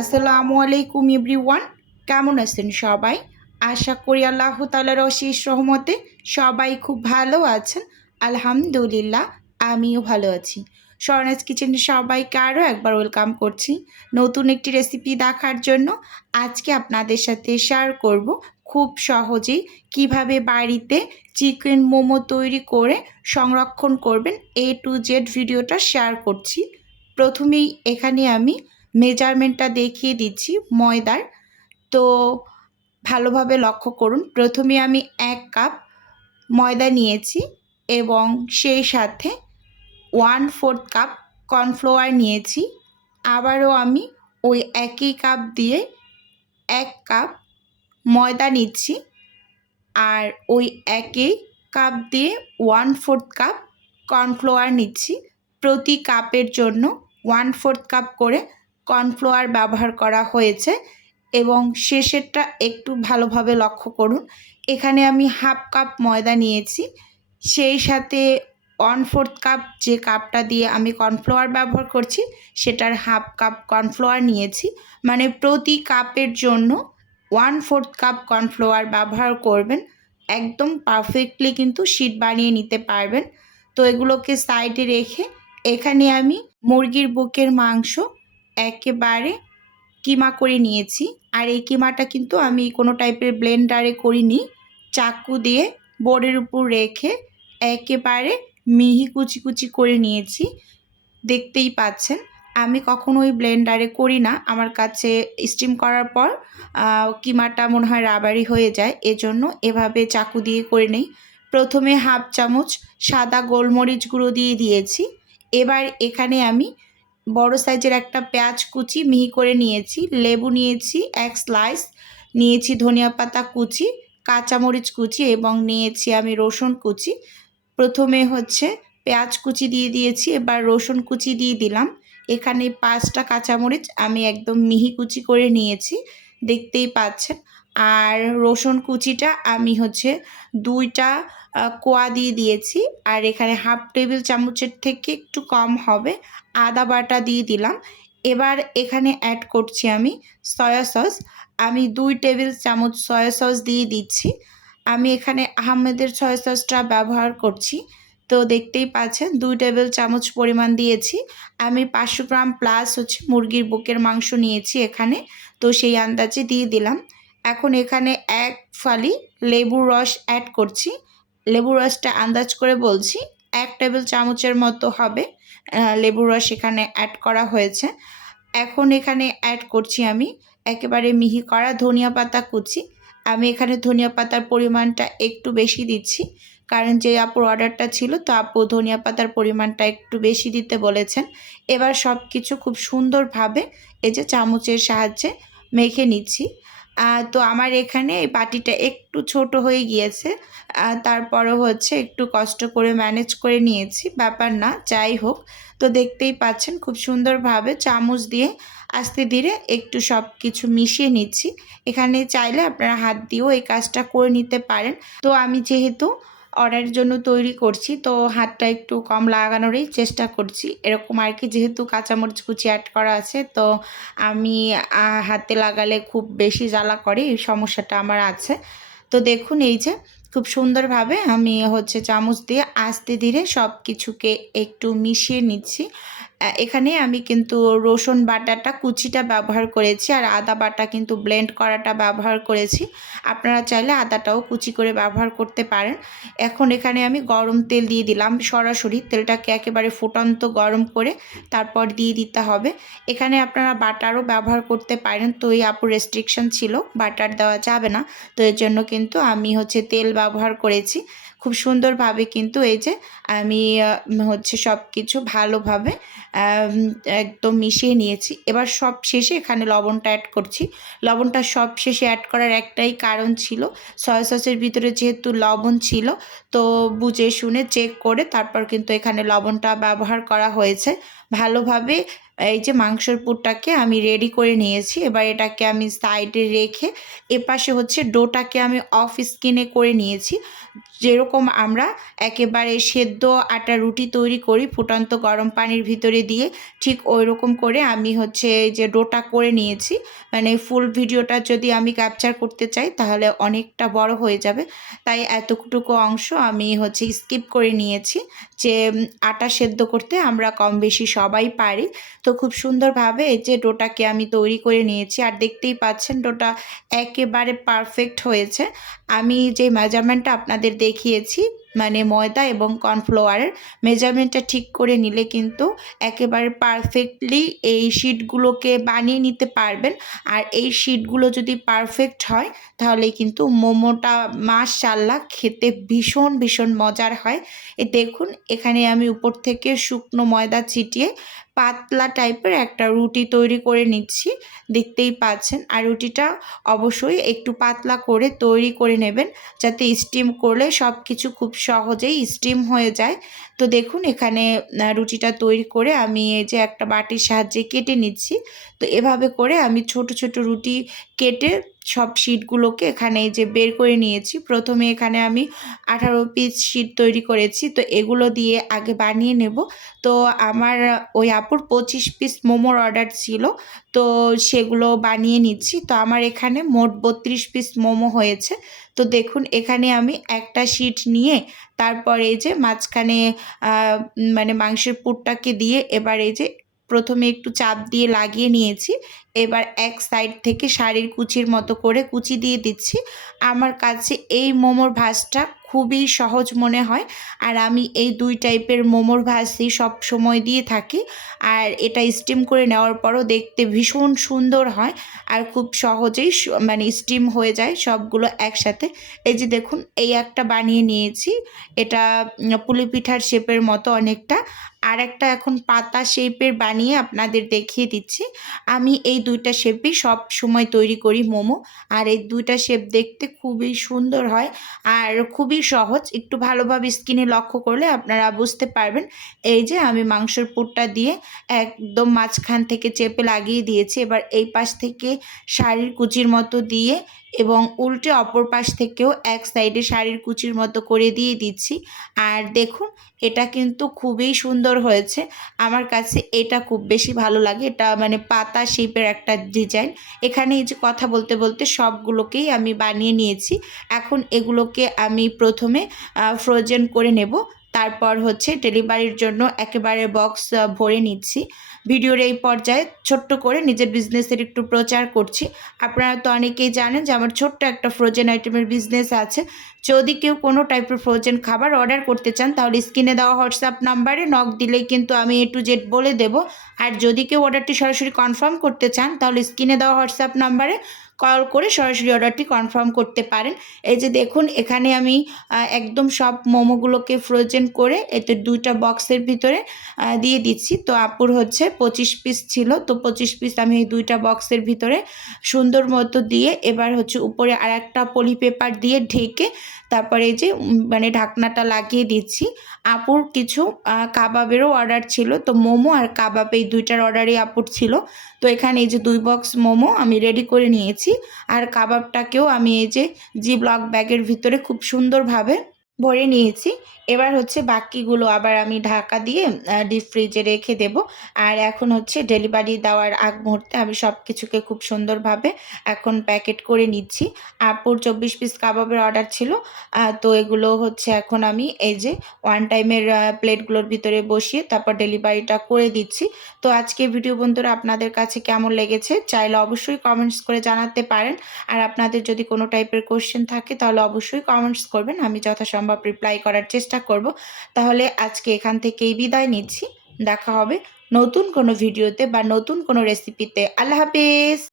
আসসালামু আলাইকুম এভরিওয়ান, কেমন আছেন সবাই? আশা করি আল্লাহ তাআলার অশেষ রহমতে সবাই খুব ভালো আছেন। আলহামদুলিল্লাহ, আমিও ভালো আছি। স্বর্ণাজ কিচেনে সবাইকে আরও একবার ওয়েলকাম করছি নতুন একটি রেসিপি দেখার জন্য। আজকে আপনাদের সাথে শেয়ার করব খুব সহজেই কিভাবে বাড়িতে চিকেন মোমো তৈরি করে সংরক্ষণ করবেন। A to Z ভিডিওটা শেয়ার করছি। প্রথমেই এখানে আমি মেজারমেন্টটা দেখিয়ে দিচ্ছি ময়দার। তো ভালোভাবে লক্ষ্য করুন। প্রথমে আমি 1 কাপ ময়দা নিয়েছি এবং সেই সাথে 1/4 কাপ কর্নফ্লাওয়ার নিয়েছি। আবারও আমি ওই একই কাপ দিয়ে 1 কাপ ময়দা নিচ্ছি, আর ওই একই কাপ দিয়ে 1/4 কাপ কর্নফ্লাওয়ার নিচ্ছি। প্রতি কাপের জন্য 1/4 কাপ করে কর্নফ্লাওয়ার ব্যবহার করা হয়েছে এবং শেষেরটা একটু ভালোভাবে লক্ষ্য করুন। এখানে আমি 1/2 কাপ ময়দা নিয়েছি, সেই সাথে 1/4 কাপ যে কাপটা দিয়ে আমি কর্নফ্লাওয়ার ব্যবহার করছি সেটার 1/2 কাপ কর্নফ্লাওয়ার নিয়েছি। মানে প্রতি কাপের জন্য 1/4 কাপ কর্নফ্লাওয়ার ব্যবহার করবেন। একদম পারফেক্টলি কিন্তু শিট বানিয়ে নিতে পারবেন। তো এগুলোকে সাইডে রেখে এখানে আমি মুরগির বুকের মাংস একেবারে কিমা করে নিয়েছি। আর এই কিমাটা কিন্তু আমি কোনো টাইপের ব্লেন্ডারে করিনি, চাকু দিয়ে বোর্ডের উপর রেখে একেবারে মিহি কুচি কুচি করে নিয়েছি। দেখতেই পাচ্ছেন, আমি কখনোই ব্লেন্ডারে করি না। আমার কাছে স্টিম করার পর কিমাটা মনে হয় রাবারি হয়ে যায়, এজন্য এভাবে চাকু দিয়ে করে নেই। প্রথমে 1/2 চামচ সাদা গোলমরিচ গুঁড়ো দিয়ে দিয়েছি। এবার এখানে আমি বড় সাইজের একটা পেঁয়াজ কুচি মিহি করে নিয়েছি, লেবু নিয়েছি 1 স্লাইস, নিয়েছি ধনিয়া পাতা কুচি, কাঁচামরিচ কুচি এবং নিয়েছি আমি রসুন কুচি। প্রথমে পেঁয়াজ কুচি দিয়ে দিয়েছি, এবার রসুন কুচি দিয়ে দিলাম। এখানে 5টা কাঁচামরিচ আমি একদম মিহি কুচি করে নিয়েছি, দেখতেই পাচ্ছেন। আর রসুন কুচিটা আমি 2টা কোয়া দিয়ে দিয়েছি। আর এখানে 1/2 টেবিল চামচের থেকে একটু কম হবে আদা বাটা দিয়ে দিলাম। এবার এখানে অ্যাড করছি আমি সয়া সস। আমি 2 টেবিল চামচ সয়া সস দিয়ে দিচ্ছি। আমি এখানে আহমেদের সয়া সসটা ব্যবহার করছি। তো দেখতেই পাচ্ছেন 2 টেবিল চামচ পরিমাণ দিয়েছি। আমি 500 গ্রাম প্লাস মুরগির বুকের মাংস নিয়েছি এখানে, তো সেই আন্দাজে দিয়ে দিলাম। এখন এখানে 1 ফালি লেবুর রস অ্যাড করছি। লেবুর রসটা আন্দাজ করে বলছি, 1 টেবিল চামচের মতো হবে লেবুর রস এখানে অ্যাড করা হয়েছে। এখন এখানে অ্যাড করছি আমি একেবারে মিহি করা ধনিয়া পাতা কুচি। আমি এখানে ধনিয়া পাতার পরিমাণটা একটু বেশি দিচ্ছি, কারণ যে আপুর অর্ডারটা ছিল তো আপু ধনিয়া পাতার পরিমাণটা একটু বেশি দিতে বলেছেন। এবার সব কিছু খুব সুন্দরভাবে এই যে চামচের সাহায্যে মেখে নিচ্ছি। তো আমার এখানে এই বাটিটা একটু ছোট হয়ে গিয়েছে, তারপরও একটু কষ্ট করে ম্যানেজ করে নিয়েছি, ব্যাপার না, যাই হোক। তো দেখতেই পাচ্ছেন খুব সুন্দরভাবে চামচ দিয়ে আস্তে ধীরে একটু সব কিছু মিশিয়ে নিচ্ছি। এখানে চাইলে আপনারা হাত দিয়েও এই কাজটা করে নিতে পারেন। তো আমি যেহেতু অর্ডারের জন্য তৈরি করছি, তো হাতটা একটু কম লাগানোরই চেষ্টা করছি, এরকম আর কি। যেহেতু কাঁচামরিচ কুচি অ্যাড করা আছে, তো আমি হাতে লাগালে খুব বেশি জ্বালা করে, এই সমস্যাটা আমার আছে। তো দেখুন এই যে খুব সুন্দরভাবে আমি চামচ দিয়ে আস্তে ধীরে সব কিছুকে একটু মিশিয়ে নিচ্ছি। এখানে আমি কিন্তু রসুন বাটাটা কুচিটা ব্যবহার করেছি, আর আদা বাটা কিন্তু ব্লেন্ড করাটা ব্যবহার করেছি। আপনারা চাইলে আদাটাও কুচি করে ব্যবহার করতে পারেন। এখন এখানে আমি গরম তেল দিয়ে দিলাম, সরাসরি তেলটাকে একেবারে ফুটন্ত গরম করে তারপর দিয়ে দিতে হবে। এখানে আপনারা বাটারও ব্যবহার করতে পারেন, তো এই আপুর রেস্ট্রিকশন ছিল বাটার দেওয়া যাবে না, তো এর জন্য কিন্তু আমি তেল ব্যবহার করেছি। খুব সুন্দরভাবে কিন্তু এই যে আমি সব কিছু ভালোভাবে একদম মিশিয়ে নিয়েছি। এবার সব শেষে এখানে লবণটা অ্যাড করছি। লবণটা সব শেষে অ্যাড করার একটাই কারণ ছিল, সয়া সসের ভিতরে যেহেতু লবণ ছিল, তো বুঝে শুনে চেক করে তারপর কিন্তু এখানে লবণটা ব্যবহার করা হয়েছে। ভালোভাবে এই যে মাংসের পুরটাকে আমি রেডি করে নিয়েছি। এবার এটাকে আমি সাইডে রেখে এপাশে হচ্ছে ডোটাকে আমি অফ স্কিনে করে নিয়েছি। যেরকম আমরা একেবারে সেদ্ধ আটা রুটি তৈরি করি ফুটন্ত গরম পানির ভিতরে দিয়ে, ঠিক ওই রকম করে আমি হচ্ছে এই যে ডোটা করে নিয়েছি। মানে ফুল ভিডিওটা যদি আমি ক্যাপচার করতে চাই তাহলে অনেকটা বড় হয়ে যাবে, তাই এতটুকু অংশ আমি হচ্ছে স্কিপ করে নিয়েছি। যে আটা সেদ্ধ করতে আমরা কম বেশি সবাই পারি। তো খুব সুন্দরভাবে এই যে ডোটাকে আমি তৈরি করে নিয়েছি, আর দেখতেই পাচ্ছেন ডোটা একেবারে পারফেক্ট হয়েছে। আমি যে মেজারমেন্টটা আপনাদের দেখিয়েছি, মানে ময়দা এবং কর্নফ্লাওয়ারের মেজারমেন্টটা ঠিক করে নিলে কিন্তু একেবারে পারফেক্টলি এই শিটগুলোকে বানিয়ে নিতে পারবেন। আর এই শিটগুলো যদি পারফেক্ট হয় তাহলে কিন্তু মোমোটা মাশাআল্লাহ খেতে ভীষণ ভীষণ মজার হয়। দেখুন এখানে আমি উপর থেকে শুকনো ময়দা ছিটিয়ে পাতলা টাইপের একটা রুটি তৈরি করে নিচ্ছি, দেখতেই পাচ্ছেন। আর রুটিটা অবশ্যই একটু পাতলা করে তৈরি করে নেবেন, যাতে স্টিম করলে সব কিছু খুব সহজেই স্টিম হয়ে যায়। তো দেখুন এখানে রুটিটা তৈরি করে আমি এই যে একটা বাটির সাহায্যে কেটে নিচ্ছি। তো এভাবে করে আমি ছোট ছোট রুটি কেটে সব শিটগুলোকে এখানে এই যে বের করে নিয়েছি। প্রথমে এখানে আমি 18 পিস শিট তৈরি করেছি, তো এগুলো দিয়ে আগে বানিয়ে নেব। তো আমার ওই আপুর 25 পিস মোমোর অর্ডার ছিল, তো সেগুলো বানিয়ে নিচ্ছি। তো আমার এখানে মোট 32 পিস মোমো হয়েছে। তো দেখুন এখানে আমি একটা শিট নিয়ে তারপর এই যে মাঝখানে মানে মাংসের পুরটাকে দিয়ে এবার এই যে প্রথমে একটু চাপ দিয়ে লাগিয়ে নিয়েছি। এবার এক সাইড থেকে শাড়ির কুচির মতো করে কুচি দিয়ে দিচ্ছি। আমার কাছে এই মোমোর ভাজটা খুবই সহজ মনে হয়, আর আমি এই দুই টাইপের মোমোর ভাজই সব সময় দিয়ে থাকি। আর এটা স্টিম করে নেওয়ার পরও দেখতে ভীষণ সুন্দর হয়, আর খুব সহজেই মানে স্টিম হয়ে যায় সবগুলো একসাথে। এই যে দেখুন এই একটা বানিয়ে নিয়েছি, এটা পুলি পিঠার শেপের মতো অনেকটা। আর একটা এখন পাতা শেপের বানিয়ে আপনাদের দেখিয়ে দিচ্ছি। আমি এই দুইটা শেপই সব সময় তৈরি করি মোমো, আর এই দুইটা শেপ দেখতে খুবই সুন্দর হয় আর খুবই সহজ। একটু ভালোভাবে স্কিনে লক্ষ্য করলে আপনারা বুঝতে পারবেন। এই যে আমি মাংসের পুরটা দিয়ে একদম মাঝখান থেকে চেপে লাগিয়ে দিয়েছি। এবার এই পাশ থেকে শাড়ির কুচির মতো দিয়ে এবং উল্টে অপর পাশ থেকেও এক সাইডে শাড়ির কুচির মতো করে দিয়ে দিচ্ছি। আর দেখুন এটা কিন্তু খুবই সুন্দর হয়েছে। আমার কাছে এটা খুব বেশি ভালো লাগে, এটা মানে পাতা শেপের একটা ডিজাইন। এখানে এই যে কথা বলতে বলতে সবগুলোকেই আমি বানিয়ে নিয়েছি। এখন এগুলোকে আমি প্রথমে ফ্রোজেন করে নেব, তারপর হচ্ছে ডেলিভারির জন্য একেবারে বক্স ভরে নিচ্ছি। ভিডিওর এই পর্যায়ে ছোট্ট করে নিজের বিজনেসের একটু প্রচার করছি। আপনারা তো অনেকেই জানেন যে আমার ছোট্ট একটা ফ্রোজেন আইটেমের বিজনেস আছে। যদি কেউ কোনো টাইপের ফ্রোজেন খাবার অর্ডার করতে চান তাহলে স্ক্রিনে দেওয়া হোয়াটসঅ্যাপ নাম্বারে নক দিলেই কিন্তু আমি A to Z বলে দেব। আর যদি কেউ অর্ডারটি সরাসরি কনফার্ম করতে চান তাহলে স্ক্রিনে দেওয়া হোয়াটসঅ্যাপ নাম্বারে কল করে সরাসরি অর্ডারটি কনফার্ম করতে পারেন। এই যে দেখুন এখানে আমি একদম সব মোমোগুলোকে ফ্রোজেন করে এতে দুইটা বক্সের ভিতরে দিয়ে দিচ্ছি। তো আপুর হচ্ছে 25 পিস ছিল, তো 25 পিস আমি এই দুইটা বক্সের ভিতরে সুন্দর মতো দিয়ে এবার হচ্ছে উপরে আর একটা পলি পেপার দিয়ে ঢেকে তারপরে এই যে মানে ঢাকনাটা লাগিয়ে দিচ্ছি। আপুর কিছু কাবাবেরও অর্ডার ছিল, তো মোমো আর কাবাব এই দুইটার অর্ডারই আপুর ছিল। তো এখানে এই যে 2 বক্স মোমো আমি রেডি করে নিয়েছি, আর কাবাবটাকেও আমি এই যে জিপ্লক ব্যাগের ভিতরে খুব সুন্দরভাবে ভরে নিয়েছি। এবার হচ্ছে বাকিগুলো আবার আমি ঢাকা দিয়ে ডিপ ফ্রিজে রেখে দেব। আর এখন হচ্ছে ডেলিভারি দেওয়ার আগ মুহূর্তে আমি সব কিছুকে খুব সুন্দরভাবে এখন প্যাকেট করে নিচ্ছি। আপুর 24 পিস কাবাবের অর্ডার ছিল, তো এগুলো হচ্ছে এখন আমি এই যে ওয়ান টাইমের প্লেটগুলোর ভিতরে বসিয়ে তারপর ডেলিভারিটা করে দিচ্ছি। তো আজকে ভিডিও বন্ধুরা আপনাদের কাছে কেমন লেগেছে চাইলে অবশ্যই কমেন্টস করে জানাতে পারেন। আর আপনাদের যদি কোনো টাইপের কোশ্চেন থাকে তাহলে অবশ্যই কমেন্টস করবেন, আমি যথাসম্ভব রিপ্লাই করার চেষ্টা করব। তাহলে আজকে এখান থেকেই বিদায় নিচ্ছি। দেখা হবে নতুন কোনো ভিডিওতে বা নতুন কোনো রেসিপিতে। আল্লাহ হাফেজ।